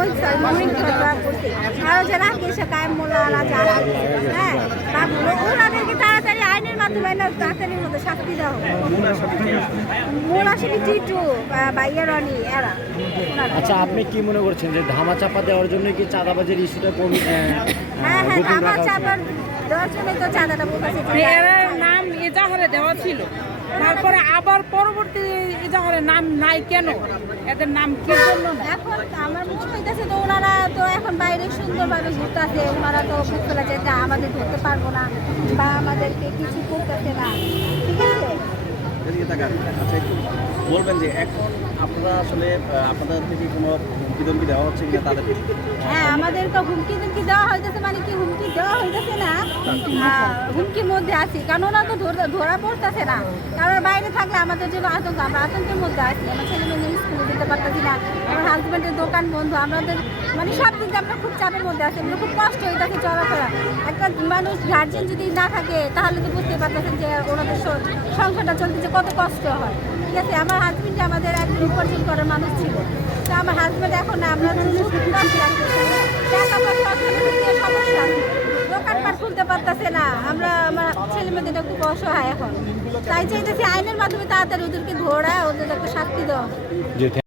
করতে যারা এসে কায়েম মোল্লারা যারা হ্যাঁ তারপরে ওনাদেরকে তাড়াতাড়ি আইনের মাধ্যমে না তাড়াতাড়ির মধ্যে শাস্তি দেওয়া হবে মূল আসলে টিটু বা- ইয়ারনি এরা আচ্ছা আপনি কি মনে করছেন যে ধামা চাপা দেওয়ার জন্য কি চাঁদাবাজের ইস্যুটা কম হ্যাঁ হ্যাঁ আমার রাখা দেওয়ার জন্য তো চাঁদাটা নাম এজাহারে দেওয়া ছিল। তারপরে আবার নাম নাই কেন? এদের নাম কি জন্য এখন আমার মনে হইতেছে তো ওনারা তো এখন বাইরে সুন্দরভাবে ঘুরতেছে ওনারা তো আমাদের ধরতে পারব না বা আমাদেরকে কিছু করতেছে না। ঠিক আছে? আচ্ছা বলবেন যে এখন আপনারা আসলে আপনাদের থেকে কোনো হুমকি ধমকি দেওয়া হচ্ছে কিনা তাদেরকে হ্যাঁ আমাদের তো হুমকি টুমকি দেওয়া হইতেছে মানে কি হুমকি দেওয়া হইতেছে না? হুমকির মধ্যে আছি। কারণ ওরা তো ধরা পড়তেছে না। কারণ বাইরে থাকলে আমাদের জন্য আতঙ্ক, আমরা আতঙ্কের মধ্যে আছি। আমার ছেলে মেয়ে স্কুলে যেতে পারতেছি না। আমার হাজব্যান্ডের দোকান বন্ধ। আমাদের মানে সব দিকে আমরা খুব চাপের মধ্যে আছি। আমরা খুব কষ্ট হইতেছে চলাফেরা। একটা মানুষ গার্জেন যদি না থাকে, তাহলে তো বুঝতে পারতেছেন যে ওনাদের সংসারটা চলতেছে, কত কষ্ট হয়। ঠিক আছে? আমার হাজবেন্ড আমাদের এক উপার্জন করার মানুষ ছিল। তো আমার হাজবেন্ড এখন আমরা। টাকা পয়সা দোকানপাট খুলতে পারতেছে না। আমরা আমার ছেলে মেয়েদের খুব অসহায় এখন। তাই চাইতেছি আইনের মাধ্যমে তাড়াতাড়ি ওদেরকে ধরা ওদের একটা শাস্তি দেওয়া